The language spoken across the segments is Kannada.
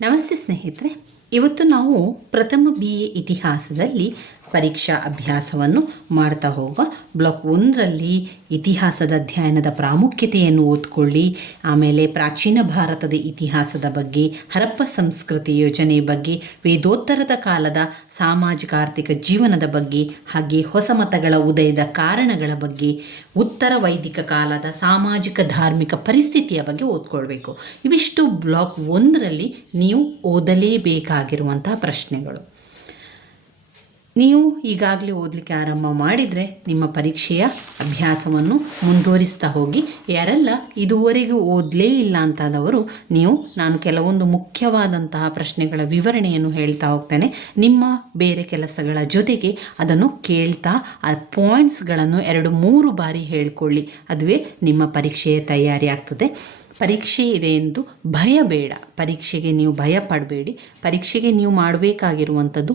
ನಮಸ್ತೆ ಸ್ನೇಹಿತರೆ, ಇವತ್ತು ನಾವು ಪ್ರಥಮ BA ಇತಿಹಾಸದಲ್ಲಿ ಪರೀಕ್ಷಾ ಅಭ್ಯಾಸವನ್ನು ಮಾಡ್ತಾ ಹೋಗುವ. ಬ್ಲಾಕ್ 1ರಲ್ಲಿ ಇತಿಹಾಸದ ಅಧ್ಯಯನದ ಪ್ರಾಮುಖ್ಯತೆಯನ್ನು ಓದ್ಕೊಳ್ಳಿ. ಆಮೇಲೆ ಪ್ರಾಚೀನ ಭಾರತದ ಇತಿಹಾಸದ ಬಗ್ಗೆ, ಹರಪ್ಪ ಸಂಸ್ಕೃತಿ ಯೋಜನೆ ಬಗ್ಗೆ, ವೇದೋತ್ತರದ ಕಾಲದ ಸಾಮಾಜಿಕ ಆರ್ಥಿಕ ಜೀವನದ ಬಗ್ಗೆ, ಹಾಗೆ ಹೊಸ ಮತಗಳ ಉದಯದ ಕಾರಣಗಳ ಬಗ್ಗೆ, ಉತ್ತರ ವೈದಿಕ ಕಾಲದ ಸಾಮಾಜಿಕ ಧಾರ್ಮಿಕ ಪರಿಸ್ಥಿತಿಯ ಬಗ್ಗೆ ಓದ್ಕೊಳ್ಬೇಕು. ಇವಿಷ್ಟು ಬ್ಲಾಕ್ 1ರಲ್ಲಿ ನೀವು ಓದಲೇಬೇಕಾಗಿರುವಂತಹ ಪ್ರಶ್ನೆಗಳು. ನೀವು ಈಗಾಗಲೇ ಓದಲಿಕ್ಕೆ ಆರಂಭ ಮಾಡಿದರೆ ನಿಮ್ಮ ಪರೀಕ್ಷೆಯ ಅಭ್ಯಾಸವನ್ನು ಮುಂದುವರಿಸ್ತಾ ಹೋಗಿ. ಯಾರೆಲ್ಲ ಇದುವರೆಗೂ ಓದಲೇ ಇಲ್ಲ ಅಂತಾದವರು, ನಾನು ಕೆಲವೊಂದು ಮುಖ್ಯವಾದಂತಹ ಪ್ರಶ್ನೆಗಳ ವಿವರಣೆಯನ್ನು ಹೇಳ್ತಾ ಹೋಗ್ತೇನೆ. ನಿಮ್ಮ ಬೇರೆ ಕೆಲಸಗಳ ಜೊತೆಗೆ ಅದನ್ನು ಕೇಳ್ತಾ ಆ ಪಾಯಿಂಟ್ಸ್ಗಳನ್ನು 2-3 ಬಾರಿ ಹೇಳ್ಕೊಳ್ಳಿ. ಅದುವೇ ನಿಮ್ಮ ಪರೀಕ್ಷೆಯ ತಯಾರಿ ಆಗ್ತದೆ. ಪರೀಕ್ಷೆ ಇದೆ ಎಂದು ಭಯ ಬೇಡ. ಪರೀಕ್ಷೆಗೆ ನೀವು ಭಯ ಪಡಬೇಡಿ. ಪರೀಕ್ಷೆಗೆ ನೀವು ಮಾಡಬೇಕಾಗಿರುವಂಥದ್ದು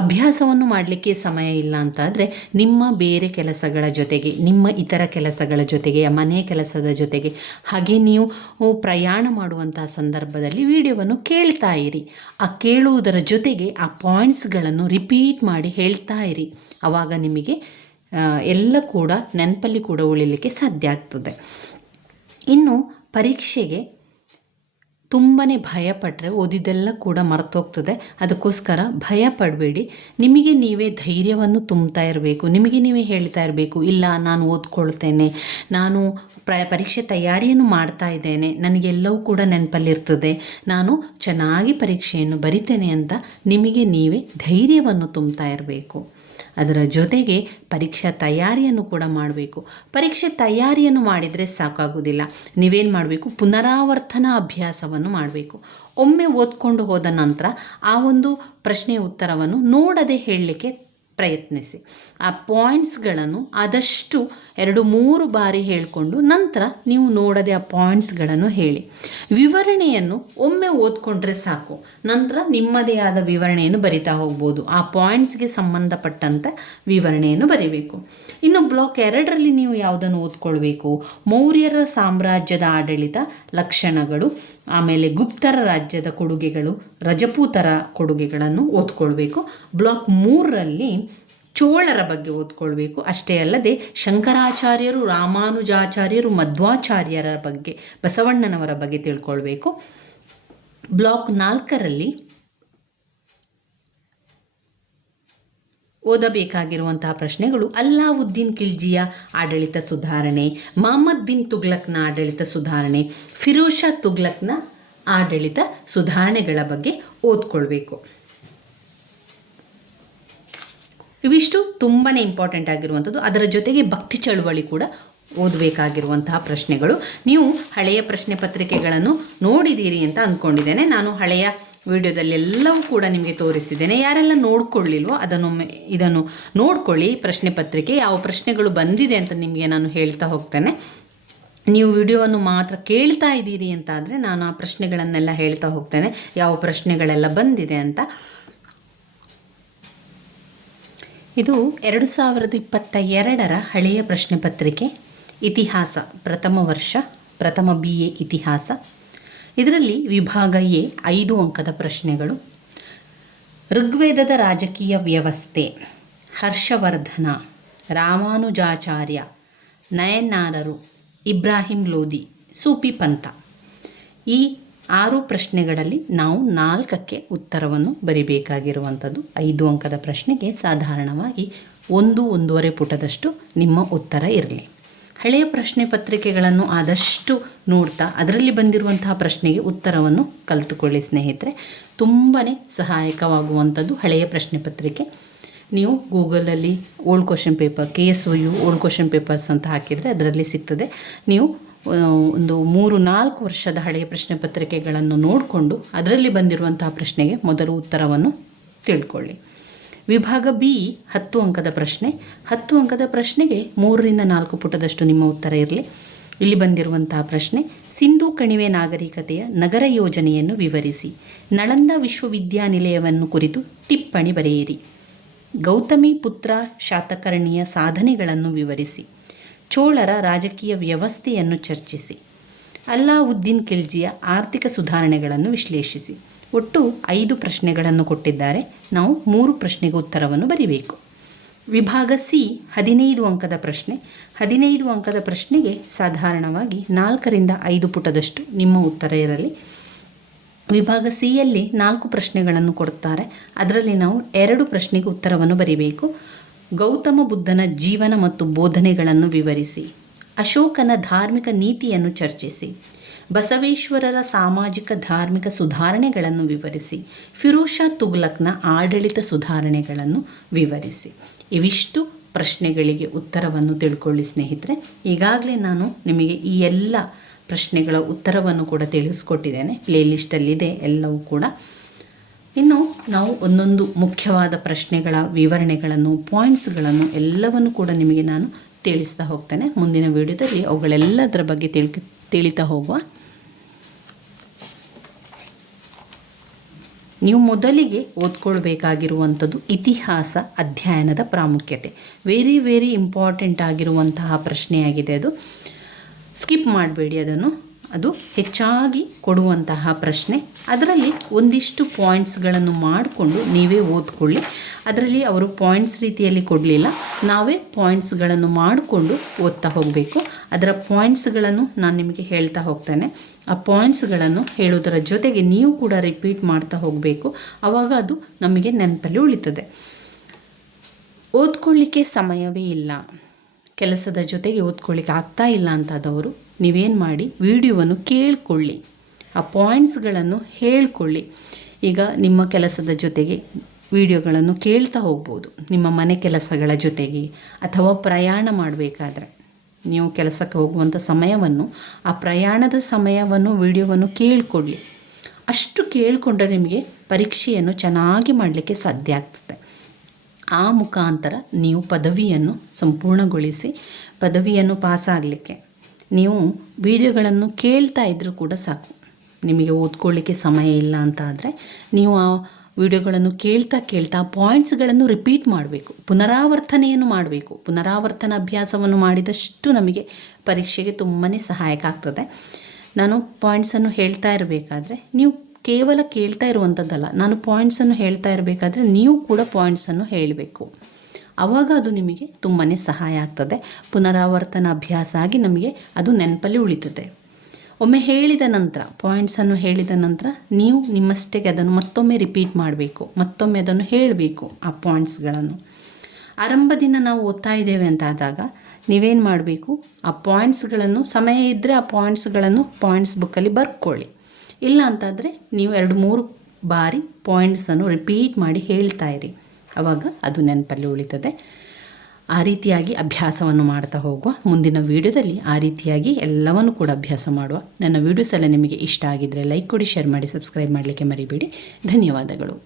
ಅಭ್ಯಾಸವನ್ನು ಮಾಡಲಿಕ್ಕೆ ಸಮಯ ಇಲ್ಲ ಅಂತಾದರೆ ನಿಮ್ಮ ಬೇರೆ ಕೆಲಸಗಳ ಜೊತೆಗೆ, ನಿಮ್ಮ ಇತರ ಕೆಲಸಗಳ ಜೊತೆಗೆ, ಮನೆ ಕೆಲಸದ ಜೊತೆಗೆ, ಹಾಗೆ ನೀವು ಪ್ರಯಾಣ ಮಾಡುವಂತಹ ಸಂದರ್ಭದಲ್ಲಿ ವಿಡಿಯೋವನ್ನು ಕೇಳ್ತಾ ಇರಿ. ಆ ಕೇಳುವುದರ ಜೊತೆಗೆ ಆ ಪಾಯಿಂಟ್ಸ್ಗಳನ್ನು ರಿಪೀಟ್ ಮಾಡಿ ಹೇಳ್ತಾ ಇರಿ. ಆವಾಗ ನಿಮಗೆ ಎಲ್ಲ ಕೂಡ ನೆನಪಲ್ಲಿ ಕೂಡ ಉಳಿಲಿಕ್ಕೆ ಸಾಧ್ಯ ಆಗ್ತದೆ. ಇನ್ನು ಪರೀಕ್ಷೆಗೆ ತುಂಬಾ ಭಯಪಟ್ಟರೆ ಓದಿದ್ದೆಲ್ಲ ಕೂಡ ಮರ್ತೋಗ್ತದೆ. ಅದಕ್ಕೋಸ್ಕರ ಭಯ ಪಡಬೇಡಿ. ನಿಮಗೆ ನೀವೇ ಧೈರ್ಯವನ್ನು ತುಂಬ್ತಾ ಇರಬೇಕು. ನಿಮಗೆ ನೀವೇ ಹೇಳ್ತಾ ಇರಬೇಕು, ಇಲ್ಲ ನಾನು ಓದ್ಕೊಳ್ತೇನೆ, ನಾನು ಪರೀಕ್ಷೆ ತಯಾರಿಯನ್ನು ಮಾಡ್ತಾ ಇದ್ದೇನೆ, ನನಗೆಲ್ಲವೂ ಕೂಡ ನೆನಪಲ್ಲಿರ್ತದೆ, ನಾನು ಚೆನ್ನಾಗಿ ಪರೀಕ್ಷೆಯನ್ನು ಬರಿತೇನೆ ಅಂತ ನಿಮಗೆ ನೀವೇ ಧೈರ್ಯವನ್ನು ತುಂಬ್ತಾ ಇರಬೇಕು. ಅದರ ಜೊತೆಗೆ ಪರೀಕ್ಷಾ ತಯಾರಿಯನ್ನು ಕೂಡ ಮಾಡಬೇಕು. ಪರೀಕ್ಷೆ ತಯಾರಿಯನ್ನು ಮಾಡಿದರೆ ಸಾಕಾಗುವುದಿಲ್ಲ. ನೀವೇನು ಮಾಡಬೇಕು, ಪುನರಾವರ್ತನಾ ಅಭ್ಯಾಸವನ್ನು ಮಾಡಬೇಕು. ಒಮ್ಮೆ ಓದ್ಕೊಂಡು ಹೋದ ನಂತರ ಆ ಒಂದು ಪ್ರಶ್ನೆಯ ಉತ್ತರವನ್ನು ನೋಡದೆ ಹೇಳಲಿಕ್ಕೆ ಪ್ರಯತ್ನಿಸಿ. ಆ ಪಾಯಿಂಟ್ಸ್ಗಳನ್ನು ಆದಷ್ಟು 2-3 ಬಾರಿ ಹೇಳಿಕೊಂಡು ನಂತರ ನೀವು ನೋಡದೆ ಆ ಪಾಯಿಂಟ್ಸ್ಗಳನ್ನು ಹೇಳಿ. ವಿವರಣೆಯನ್ನು ಒಮ್ಮೆ ಓದ್ಕೊಂಡ್ರೆ ಸಾಕು. ನಂತರ ನಿಮ್ಮದೇ ಆದ ವಿವರಣೆಯನ್ನು ಬರಿತಾ ಹೋಗ್ಬೋದು. ಆ ಪಾಯಿಂಟ್ಸ್ಗೆ ಸಂಬಂಧಪಟ್ಟಂಥ ವಿವರಣೆಯನ್ನು ಬರೀಬೇಕು. ಇನ್ನು ಬ್ಲಾಕ್ 2ರಲ್ಲಿ ನೀವು ಯಾವುದನ್ನು ಓದ್ಕೊಳ್ಬೇಕು? ಮೌರ್ಯರ ಸಾಮ್ರಾಜ್ಯದ ಆಡಳಿತ ಲಕ್ಷಣಗಳು, ಆಮೇಲೆ ಗುಪ್ತರ ರಾಜ್ಯದ ಕೊಡುಗೆಗಳು, ರಜಪೂತರ ಕೊಡುಗೆಗಳನ್ನು ಓದ್ಕೊಳ್ಬೇಕು. ಬ್ಲಾಕ್ 3ರಲ್ಲಿ ಚೋಳರ ಬಗ್ಗೆ ಓದ್ಕೊಳ್ಬೇಕು. ಅಷ್ಟೇ ಅಲ್ಲದೆ ಶಂಕರಾಚಾರ್ಯರು, ರಾಮಾನುಜಾಚಾರ್ಯರು, ಮಧ್ವಾಚಾರ್ಯರ ಬಗ್ಗೆ, ಬಸವಣ್ಣನವರ ಬಗ್ಗೆ ತಿಳ್ಕೊಳ್ಬೇಕು. ಬ್ಲಾಕ್ 4ರಲ್ಲಿ ಓದಬೇಕಾಗಿರುವಂತಹ ಪ್ರಶ್ನೆಗಳು: ಅಲ್ಲಾವುದ್ದೀನ್ ಖಿಲ್ಜಿಯ ಆಡಳಿತ ಸುಧಾರಣೆ, ಮಹಮ್ಮದ್ ಬಿನ್ ತುಗ್ಲಕ್ನ ಆಡಳಿತ ಸುಧಾರಣೆ, ಫಿರೋಜ್ ಶಾ ತುಗ್ಲಕ್ನ ಆಡಳಿತ ಸುಧಾರಣೆಗಳ ಬಗ್ಗೆ ಓದ್ಕೊಳ್ಬೇಕು. ಇವಿಷ್ಟು ತುಂಬಾ ಇಂಪಾರ್ಟೆಂಟ್ ಆಗಿರುವಂಥದ್ದು. ಅದರ ಜೊತೆಗೆ ಭಕ್ತಿ ಚಳುವಳಿ ಕೂಡ ಓದಬೇಕಾಗಿರುವಂತಹ ಪ್ರಶ್ನೆಗಳು. ನೀವು ಹಳೆಯ ಪ್ರಶ್ನೆ ಪತ್ರಿಕೆಗಳನ್ನು ನೋಡಿದ್ದೀರಿ ಅಂತ ಅಂದ್ಕೊಂಡಿದ್ದೇನೆ. ನಾನು ಹಳೆಯ ವಿಡಿಯೋದಲ್ಲಿ ಎಲ್ಲವೂ ಕೂಡ ನಿಮಗೆ ತೋರಿಸಿದ್ದೇನೆ. ಯಾರೆಲ್ಲ ನೋಡ್ಕೊಳ್ಳಿಲ್ವೋ ಇದನ್ನು ನೋಡ್ಕೊಳ್ಳಿ. ಪ್ರಶ್ನೆ ಪತ್ರಿಕೆ ಯಾವ ಪ್ರಶ್ನೆಗಳು ಬಂದಿದೆ ಅಂತ ನಿಮಗೆ ನಾನು ಹೇಳ್ತಾ ಹೋಗ್ತೇನೆ. ನೀವು ವಿಡಿಯೋವನ್ನು ಮಾತ್ರ ಕೇಳ್ತಾ ಇದ್ದೀರಿ ಅಂತ ಆದರೆ ನಾನು ಆ ಪ್ರಶ್ನೆಗಳನ್ನೆಲ್ಲ ಹೇಳ್ತಾ ಹೋಗ್ತೇನೆ, ಯಾವ ಪ್ರಶ್ನೆಗಳೆಲ್ಲ ಬಂದಿದೆ ಅಂತ. ಇದು 2022ರ ಹಳೆಯ ಪ್ರಶ್ನೆ ಪತ್ರಿಕೆ, ಇತಿಹಾಸ, ಪ್ರಥಮ ವರ್ಷ, ಪ್ರಥಮ BA ಇತಿಹಾಸ. ಇದರಲ್ಲಿ ವಿಭಾಗ A 5 ಅಂಕದ ಪ್ರಶ್ನೆಗಳು. ಋಗ್ವೇದದ ರಾಜಕೀಯ ವ್ಯವಸ್ಥೆ, ಹರ್ಷವರ್ಧನ, ರಾಮಾನುಜಾಚಾರ್ಯ, ನಯನಾರರು, ಇಬ್ರಾಹಿಂ ಲೋಧಿ, ಸೂಫಿ ಪಂಥ. ಈ 6 ಪ್ರಶ್ನೆಗಳಲ್ಲಿ ನಾವು 4ಕ್ಕೆ ಉತ್ತರವನ್ನು ಬರಿಬೇಕಾಗಿರುವಂಥದ್ದು. 5 ಅಂಕದ ಪ್ರಶ್ನೆಗೆ ಸಾಧಾರಣವಾಗಿ 1-1.5 ಪುಟದಷ್ಟು ನಿಮ್ಮ ಉತ್ತರ ಇರಲಿ. ಹಳೆಯ ಪ್ರಶ್ನೆ ಪತ್ರಿಕೆಗಳನ್ನು ಆದಷ್ಟು ನೋಡ್ತಾ ಅದರಲ್ಲಿ ಬಂದಿರುವಂತಹ ಪ್ರಶ್ನೆಗೆ ಉತ್ತರವನ್ನು ಕಲಿತುಕೊಳ್ಳಿ ಸ್ನೇಹಿತರೆ. ತುಂಬಾ ಸಹಾಯಕವಾಗುವಂಥದ್ದು ಹಳೆಯ ಪ್ರಶ್ನೆ ಪತ್ರಿಕೆ. ನೀವು ಗೂಗಲಲ್ಲಿ old question paper, KSOU old question papers ಅಂತ ಹಾಕಿದರೆ ಅದರಲ್ಲಿ ಸಿಗ್ತದೆ. ನೀವು ಒಂದು 3-4 ವರ್ಷದ ಹಳೆಯ ಪ್ರಶ್ನೆ ಪತ್ರಿಕೆಗಳನ್ನು ನೋಡಿಕೊಂಡು ಅದರಲ್ಲಿ ಬಂದಿರುವಂತಹ ಪ್ರಶ್ನೆಗೆ ಮೊದಲು ಉತ್ತರವನ್ನು ತಿಳ್ಕೊಳ್ಳಿ. ವಿಭಾಗ B 10 ಅಂಕದ ಪ್ರಶ್ನೆ. 10 ಅಂಕದ ಪ್ರಶ್ನೆಗೆ 3-4 ಪುಟದಷ್ಟು ನಿಮ್ಮ ಉತ್ತರ ಇರಲಿ. ಇಲ್ಲಿ ಬಂದಿರುವಂತಹ ಪ್ರಶ್ನೆ: ಸಿಂಧೂ ಕಣಿವೆ ನಾಗರಿಕತೆಯ ನಗರ ಯೋಜನೆಯನ್ನು ವಿವರಿಸಿ. ನಳಂದ ವಿಶ್ವವಿದ್ಯಾನಿಲಯವನ್ನು ಕುರಿತು ಟಿಪ್ಪಣಿ ಬರೆಯಿರಿ. ಗೌತಮಿ ಪುತ್ರ ಶಾತಕರ್ಣಿಯ ಸಾಧನೆಗಳನ್ನು ವಿವರಿಸಿ. ಚೋಳರ ರಾಜಕೀಯ ವ್ಯವಸ್ಥೆಯನ್ನು ಚರ್ಚಿಸಿ. ಅಲ್ಲಾವುದ್ದೀನ್ ಖಿಲ್ಜಿಯ ಆರ್ಥಿಕ ಸುಧಾರಣೆಗಳನ್ನು ವಿಶ್ಲೇಷಿಸಿ. ಒಟ್ಟು 5 ಪ್ರಶ್ನೆಗಳನ್ನು ಕೊಟ್ಟಿದ್ದಾರೆ. ನಾವು 3 ಪ್ರಶ್ನೆಗೆ ಉತ್ತರವನ್ನು ಬರೀಬೇಕು. ವಿಭಾಗ ಸಿ 15 ಅಂಕದ ಪ್ರಶ್ನೆ. 15 ಅಂಕದ ಪ್ರಶ್ನೆಗೆ ಸಾಧಾರಣವಾಗಿ 4ರಿಂದ 5 ಪುಟದಷ್ಟು ನಿಮ್ಮ ಉತ್ತರ ಇರಲಿ. ವಿಭಾಗ ಸಿಯಲ್ಲಿ 4 ಪ್ರಶ್ನೆಗಳನ್ನು ಕೊಡುತ್ತಾರೆ. ಅದರಲ್ಲಿ ನಾವು 2 ಪ್ರಶ್ನೆಗೆ ಉತ್ತರವನ್ನು ಬರೀಬೇಕು. ಗೌತಮ ಬುದ್ಧನ ಜೀವನ ಮತ್ತು ಬೋಧನೆಗಳನ್ನು ವಿವರಿಸಿ. ಅಶೋಕನ ಧಾರ್ಮಿಕ ನೀತಿಯನ್ನು ಚರ್ಚಿಸಿ. ಬಸವೇಶ್ವರರ ಸಾಮಾಜಿಕ ಧಾರ್ಮಿಕ ಸುಧಾರಣೆಗಳನ್ನು ವಿವರಿಸಿ. ಫಿರೋಜ್ ಶಾ ತುಘಲಕ್ನ ಆಡಳಿತ ಸುಧಾರಣೆಗಳನ್ನು ವಿವರಿಸಿ. ಇವಿಷ್ಟು ಪ್ರಶ್ನೆಗಳಿಗೆ ಉತ್ತರವನ್ನು ತಿಳ್ಕೊಳ್ಳಿ ಸ್ನೇಹಿತರೆ. ಈಗಾಗಲೇ ನಾನು ನಿಮಗೆ ಈ ಎಲ್ಲ ಪ್ರಶ್ನೆಗಳ ಉತ್ತರವನ್ನು ಕೂಡ ತಿಳಿಸ್ಕೊಟ್ಟಿದ್ದೇನೆ. ಪ್ಲೇಲಿಸ್ಟಲ್ಲಿದೆ ಎಲ್ಲವೂ ಕೂಡ. ಇನ್ನು ನಾವು ಒಂದೊಂದು ಮುಖ್ಯವಾದ ಪ್ರಶ್ನೆಗಳ ವಿವರಣೆಗಳನ್ನು, ಪಾಯಿಂಟ್ಸ್ಗಳನ್ನು ಎಲ್ಲವನ್ನು ಕೂಡ ನಿಮಗೆ ನಾನು ತಿಳಿಸ್ತಾ ಹೋಗ್ತೇನೆ. ಮುಂದಿನ ವಿಡಿಯೋದಲ್ಲಿ ಅವುಗಳೆಲ್ಲದರ ಬಗ್ಗೆ ತಿಳಿತಾ ಹೋಗುವ. ನೀವು ಮೊದಲಿಗೆ ಓದ್ಕೊಳ್ಬೇಕಾಗಿರುವಂಥದ್ದು ಇತಿಹಾಸ ಅಧ್ಯಯನದ ಪ್ರಾಮುಖ್ಯತೆ. ವೆರಿ ಇಂಪಾರ್ಟೆಂಟ್ ಆಗಿರುವಂತಹ ಪ್ರಶ್ನೆಯಾಗಿದೆ ಅದು. ಸ್ಕಿಪ್ ಮಾಡಬೇಡಿ ಅದನ್ನು. ಅದು ಹೆಚ್ಚಾಗಿ ಕೊಡುವಂತಹ ಪ್ರಶ್ನೆ. ಅದರಲ್ಲಿ ಒಂದಿಷ್ಟು ಪಾಯಿಂಟ್ಸ್ಗಳನ್ನು ಮಾಡಿಕೊಂಡು ನೀವೇ ಓದ್ಕೊಳ್ಳಿ. ಅದರಲ್ಲಿ ಅವರು ಪಾಯಿಂಟ್ಸ್ ರೀತಿಯಲ್ಲಿ ಕೊಡಲಿಲ್ಲ, ನಾವೇ ಪಾಯಿಂಟ್ಸ್ಗಳನ್ನು ಮಾಡಿಕೊಂಡು ಓದ್ತಾ ಹೋಗಬೇಕು. ಅದರ ಪಾಯಿಂಟ್ಸ್ಗಳನ್ನು ನಾನು ನಿಮಗೆ ಹೇಳ್ತಾ ಹೋಗ್ತೇನೆ. ಆ ಪಾಯಿಂಟ್ಸ್ಗಳನ್ನು ಹೇಳೋದರ ಜೊತೆಗೆ ನೀವು ಕೂಡ ರಿಪೀಟ್ ಮಾಡ್ತಾ ಹೋಗಬೇಕು. ಆವಾಗ ಅದು ನಮಗೆ ನೆನಪಲ್ಲಿ ಉಳಿತದೆ. ಓದ್ಕೊಳ್ಳಿಕ್ಕೆ ಸಮಯವೇ ಇಲ್ಲ, ಕೆಲಸದ ಜೊತೆಗೆ ಓದ್ಕೊಳ್ಳಿಕ್ಕೆ ಆಗ್ತಾ ಇಲ್ಲ ಅಂತಾದವರು ನೀವೇನು ಮಾಡಿ, ವಿಡಿಯೋವನ್ನು ಕೇಳಿಕೊಳ್ಳಿ, ಆ ಪಾಯಿಂಟ್ಸ್ಗಳನ್ನು ಹೇಳ್ಕೊಳ್ಳಿ. ಈಗ ನಿಮ್ಮ ಕೆಲಸದ ಜೊತೆಗೆ ವಿಡಿಯೋಗಳನ್ನು ಕೇಳ್ತಾ ಹೋಗ್ಬೋದು. ನಿಮ್ಮ ಮನೆ ಕೆಲಸಗಳ ಜೊತೆಗೆ ಅಥವಾ ಪ್ರಯಾಣ ಮಾಡಬೇಕಾದ್ರೆ ನೀವು ಕೆಲಸಕ್ಕೆ ಹೋಗುವಂಥ ಸಮಯವನ್ನು, ಆ ಪ್ರಯಾಣದ ಸಮಯವನ್ನು ವಿಡಿಯೋವನ್ನು ಕೇಳಿಕೊಳ್ಳಿ. ಅಷ್ಟು ಕೇಳಿಕೊಂಡ್ರೆ ನಿಮಗೆ ಪರೀಕ್ಷೆಯನ್ನು ಚೆನ್ನಾಗಿ ಮಾಡಲಿಕ್ಕೆ ಸಾಧ್ಯ ಆಗ್ತದೆ. ಆ ಮುಖಾಂತರ ನೀವು ಪದವಿಯನ್ನು ಸಂಪೂರ್ಣಗೊಳಿಸಿ ಪದವಿಯನ್ನು ಪಾಸಾಗಲಿಕ್ಕೆ ನೀವು ವಿಡಿಯೋಗಳನ್ನು ಕೇಳ್ತಾ ಇದ್ದರೂ ಕೂಡ ಸಾಕು. ನಿಮಗೆ ಓದ್ಕೊಳ್ಳಿಕ್ಕೆ ಸಮಯ ಇಲ್ಲ ಅಂತ ಆದರೆ ನೀವು ಆ ವಿಡಿಯೋಗಳನ್ನು ಕೇಳ್ತಾ ಆ ಪಾಯಿಂಟ್ಸ್ಗಳನ್ನು ರಿಪೀಟ್ ಮಾಡಬೇಕು, ಪುನರಾವರ್ತನೆಯನ್ನು ಮಾಡಬೇಕು. ಪುನರಾವರ್ತನ ಅಭ್ಯಾಸವನ್ನು ಮಾಡಿದಷ್ಟು ನಮಗೆ ಪರೀಕ್ಷೆಗೆ ತುಂಬಾ ಸಹಾಯಕ ಆಗ್ತದೆ. ನಾನು ಪಾಯಿಂಟ್ಸನ್ನು ಹೇಳ್ತಾ ಇರಬೇಕಾದ್ರೆ ನೀವು ಕೇವಲ ಕೇಳ್ತಾ ಇರುವಂಥದ್ದಲ್ಲ, ನಾನು ಪಾಯಿಂಟ್ಸನ್ನು ಹೇಳ್ತಾ ಇರಬೇಕಾದ್ರೆ ನೀವು ಕೂಡ ಪಾಯಿಂಟ್ಸನ್ನು ಹೇಳಬೇಕು. ಆವಾಗ ಅದು ನಿಮಗೆ ತುಂಬಾ ಸಹಾಯ ಆಗ್ತದೆ. ಪುನರಾವರ್ತನ ಅಭ್ಯಾಸ ಆಗಿ ನಮಗೆ ಅದು ನೆನಪಲ್ಲಿ ಉಳಿತದೆ. ಒಮ್ಮೆ ಹೇಳಿದ ನಂತರ, ಪಾಯಿಂಟ್ಸನ್ನು ಹೇಳಿದ ನಂತರ ನೀವು ನಿಮ್ಮಷ್ಟಕ್ಕೆ ಅದನ್ನು ಮತ್ತೊಮ್ಮೆ ರಿಪೀಟ್ ಮಾಡಬೇಕು, ಮತ್ತೊಮ್ಮೆ ಅದನ್ನು ಹೇಳಬೇಕು. ಆ ಪಾಯಿಂಟ್ಸ್ಗಳನ್ನು ಆರಂಭದಿಂದ ನಾವು ಓದ್ತಾ ಇದ್ದೇವೆ ಅಂತ ಆದಾಗ ನೀವೇನು ಮಾಡಬೇಕು, ಆ ಪಾಯಿಂಟ್ಸ್ಗಳನ್ನು ಸಮಯ ಇದ್ದರೆ ಆ ಪಾಯಿಂಟ್ಸ್ಗಳನ್ನು ಪಾಯಿಂಟ್ಸ್ ಬುಕ್ಕಲ್ಲಿ ಬರ್ಕೊಳ್ಳಿ. ಇಲ್ಲ ಅಂತಾದರೆ ನೀವು 2-3 ಬಾರಿ ಪಾಯಿಂಟ್ಸನ್ನು ರಿಪೀಟ್ ಮಾಡಿ ಹೇಳ್ತಾ ಇರಿ. ಆವಾಗ ಅದು ನೆನಪಲ್ಲಿ ಉಳಿತದೆ. ಆ ರೀತಿಯಾಗಿ ಅಭ್ಯಾಸವನ್ನು ಮಾಡ್ತಾ ಹೋಗುವ. ಮುಂದಿನ ವೀಡಿಯೋದಲ್ಲಿ ಆ ರೀತಿಯಾಗಿ ಎಲ್ಲವನ್ನು ಕೂಡ ಅಭ್ಯಾಸ ಮಾಡುವ. ನನ್ನ ವೀಡಿಯೋಸ್ ಎಲ್ಲ ನಿಮಗೆ ಇಷ್ಟ ಆಗಿದ್ದರೆ ಲೈಕ್ ಕೊಡಿ, ಶೇರ್ ಮಾಡಿ, ಸಬ್ಸ್ಕ್ರೈಬ್ ಮಾಡಲಿಕ್ಕೆ ಮರಿಬೇಡಿ. ಧನ್ಯವಾದಗಳು.